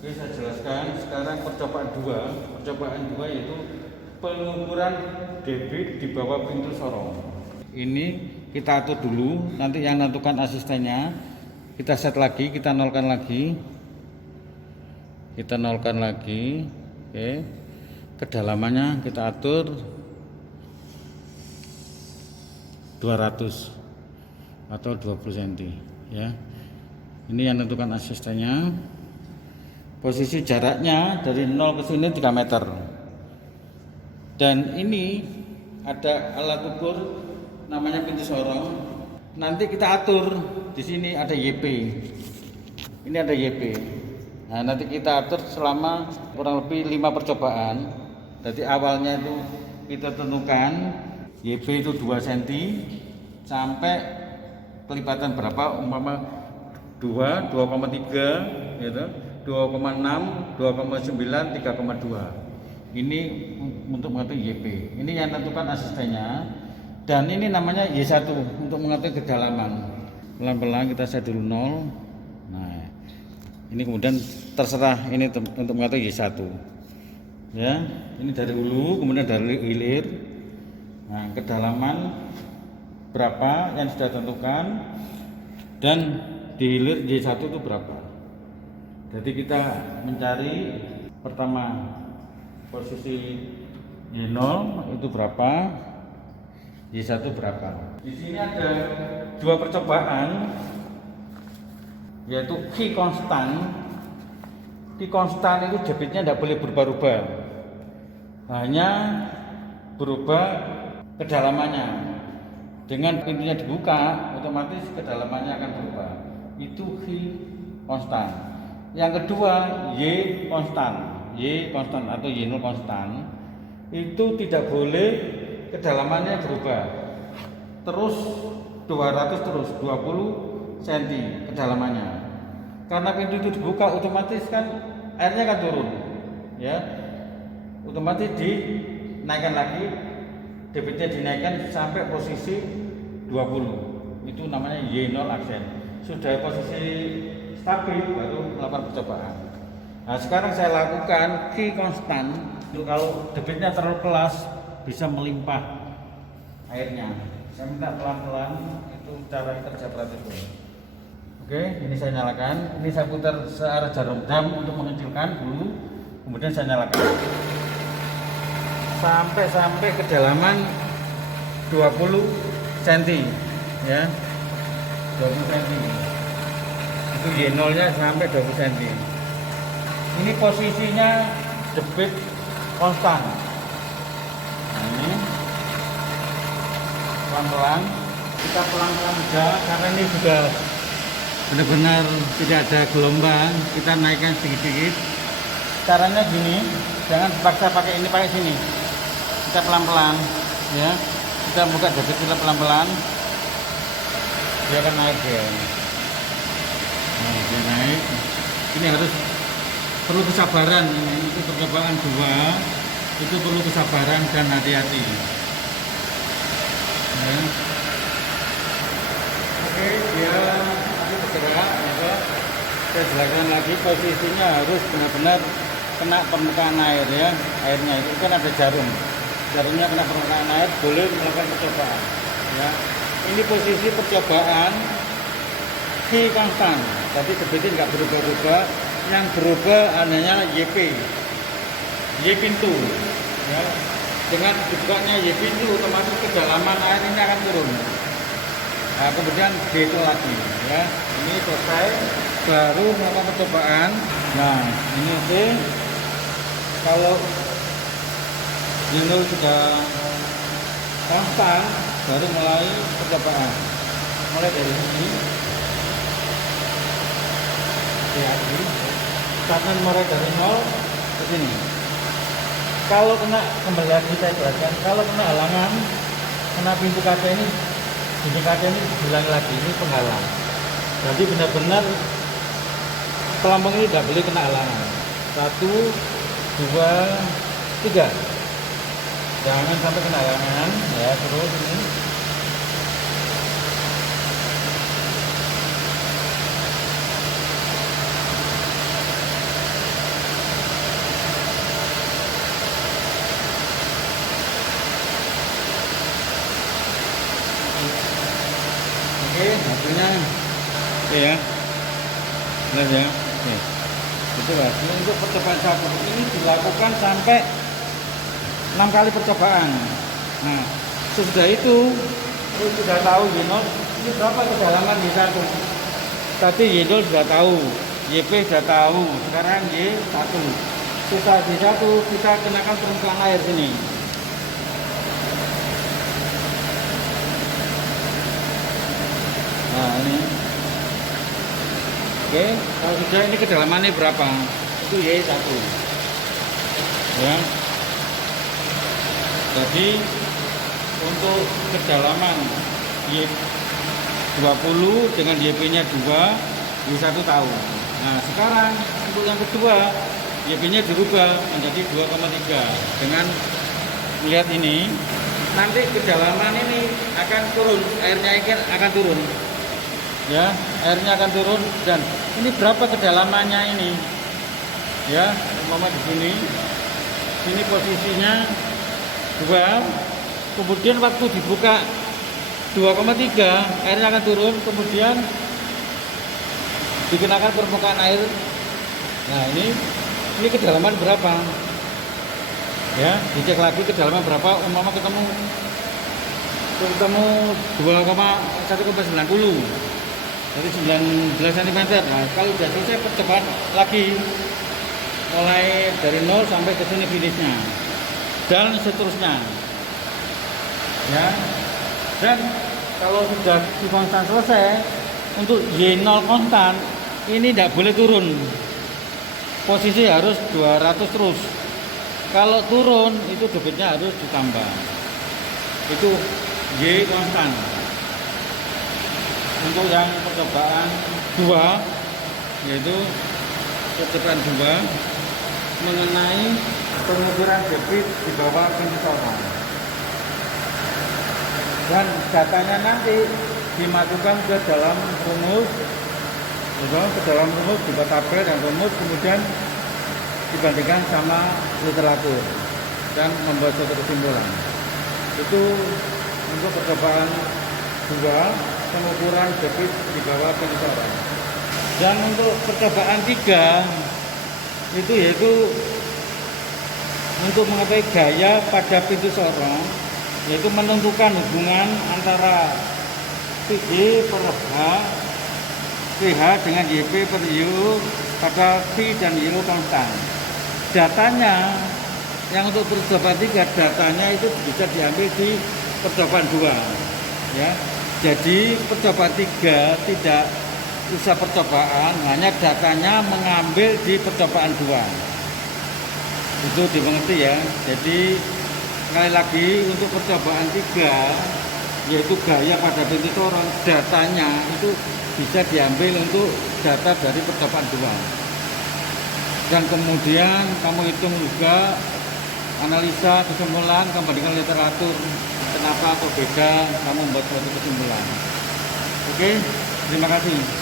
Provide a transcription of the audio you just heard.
Oke, saya jelaskan sekarang percobaan dua yaitu pengukuran debit di bawah pintu sorong. Ini kita atur dulu, nanti yang menentukan asistennya. Kita set lagi, kita nolkan lagi. Oke. Kedalamannya kita atur 200 atau 20 cm ya. Ini yang menentukan asistennya. Posisi jaraknya dari 0 ke sini 3 meter. Dan ini ada alat ukur namanya pintu sorong. Nanti kita atur di sini ada YP. Ini ada YP. Nah, nanti kita atur selama kurang lebih 5 percobaan. Jadi awalnya itu kita tentukan YP itu 2 cm sampai kelipatan berapa, umpama 2, 2,3 gitu. 2,6, 2,9, 3,2. Ini untuk mengatur YP. Ini yang menentukan asistennya. Dan ini namanya Y1 untuk mengatur kedalaman. Pelan-pelan kita set dulu 0. Nah, ini kemudian terserah ini untuk mengatur Y1. Ya, ini dari hulu, kemudian dari hilir. Nah, kedalaman berapa yang sudah tentukan dan di hilir Y1 itu berapa. Jadi kita mencari pertama posisi Y0 itu berapa, Y1 berapa. Di sini ada 2 percobaan yaitu Q konstan. Q konstan itu debitnya tidak boleh berubah-ubah, hanya berubah kedalamannya. Dengan pintunya dibuka, otomatis kedalamannya akan berubah. Itu Q konstan. Yang kedua Y konstan atau Y0 konstan, itu tidak boleh kedalamannya berubah terus 200 terus 20 cm kedalamannya. Karena pintu itu dibuka, otomatis kan airnya akan turun ya, otomatis dinaikkan lagi, debitnya dinaikkan sampai posisi 20. Itu namanya Y0 aksen. Sudah posisi stabil baru melakukan percobaan. Nah, sekarang saya lakukan Q konstan. Itu kalau debitnya terlalu keras bisa melimpah airnya. Saya minta pelan-pelan, itu cara kerja operator. Oke, ini saya nyalakan. Ini saya putar searah jarum jam untuk mengecilkan dulu. Kemudian saya nyalakan sampai kedalaman 20 cm ya. 20 cm. Itu Y0 nya sampai 20 cm. Ini posisinya debit konstan. Nah, ini pelan-pelan, kita pelan-pelan aja karena ini sudah benar-benar tidak ada gelombang. Kita naikkan sedikit-sedikit. Caranya gini, jangan dipaksa pakai ini, pakai sini. Kita pelan-pelan ya. Kita buka debit kita pelan-pelan. Dia akan naik ya. Nah, dia naik. Ini harus perlu kesabaran. Ini itu percobaan 2. Itu perlu kesabaran dan hati-hati. Ya. Oke, dia nanti bergerak. Ya. Saya jelaskan lagi, posisinya harus benar-benar kena permukaan air ya. Airnya itu kan ada jarum. Jarumnya kena permukaan air, boleh melakukan percobaan. Ya. Ini posisi percobaan Q konstan. Jadi debitnya nggak berubah-ubah, yang berubah hanya YP, Y pintu. Ya. Dengan dibukanya Y pintu, otomatis kedalaman air ini akan turun. Nah, kemudian dihitung lagi. Ya. Ini selesai, baru melakukan percobaan. Nah, ini oke. Kalau Y0 sudah konstan, baru mulai percobaan. Mulai dari sini. Hati-hati, karena mulai dari 0 ke sini. Kalau kena, kembali lagi saya jelaskan, kalau kena halangan, kena pintu kaca ini, pintu kaca ini bilang lagi, ini penghalang. Jadi benar-benar pelampung ini tidak boleh kena halangan. 1, 2, 3. Jangan sampai kena halangan ya, terus ini. ya, jelas ya. Oke. Itu Mas. Ini untuk percobaan satu ini dilakukan sampai 6 kali percobaan. Nah, sesudah itu sudah tahu Y0 ini berapa kedalaman Y1. Tadi Y0 sudah tahu, YP sudah tahu, sekarang Y1. Kita Y1 kita kenakan permukaan air sini. Nah ini, oke, kalau sudah ini kedalamannya berapa? Itu Y1, ya. Jadi untuk kedalaman Y20 dengan YP-nya 2, Y1 tahu. Nah sekarang untuk yang kedua, YP-nya dirubah menjadi 2,3 dengan melihat ini. Nanti kedalaman ini akan turun, airnya akan turun. Ya, airnya akan turun dan ini berapa kedalamannya ini? Ya, umpama di sini. Sini posisinya 2. Kemudian waktu dibuka 2,3, airnya akan turun, kemudian dikenakan permukaan air. Nah, ini kedalaman berapa? Ya, dicek lagi kedalaman berapa, umpama ketemu 2,1,90. Dari 19 cm. Nah, kalau sudah selesai percobaan lagi mulai dari 0 sampai ke sini finishnya dan seterusnya, ya. Dan kalau sudah si konstan selesai, untuk Y0 konstan ini tidak boleh turun, posisi harus 200 terus. Kalau turun itu debitnya harus ditambah. Itu Y konstan. Untuk yang percobaan 2, yaitu percobaan 2 mengenai pengukuran debit di bawah pintu sorong, dan datanya nanti dimasukkan ke dalam rumus, dibuat tabel dan rumus, kemudian dibandingkan sama literatur dan membuat suatu kesimpulan. Itu untuk percobaan 2 pengukuran debit di bawah pintu sorong. Dan untuk percobaan 3 itu yaitu untuk mengetahui gaya pada pintu sorong, yaitu menentukan hubungan antara PG per H, PH dengan YP per U pada V dan U konstan. Datanya yang untuk percobaan 3, datanya itu bisa diambil di percobaan 2, ya. Jadi percobaan 3 tidak usah percobaan, hanya datanya mengambil di percobaan 2. Itu dimengerti ya. Jadi sekali lagi untuk percobaan 3 yaitu gaya pada pintu sorong, datanya itu bisa diambil untuk data dari percobaan 2. Dan kemudian kamu hitung juga analisa kesimpulan, kamu bandingkan literatur, kenapa kok beda, kamu membuat suatu kesimpulan. Oke, terima kasih.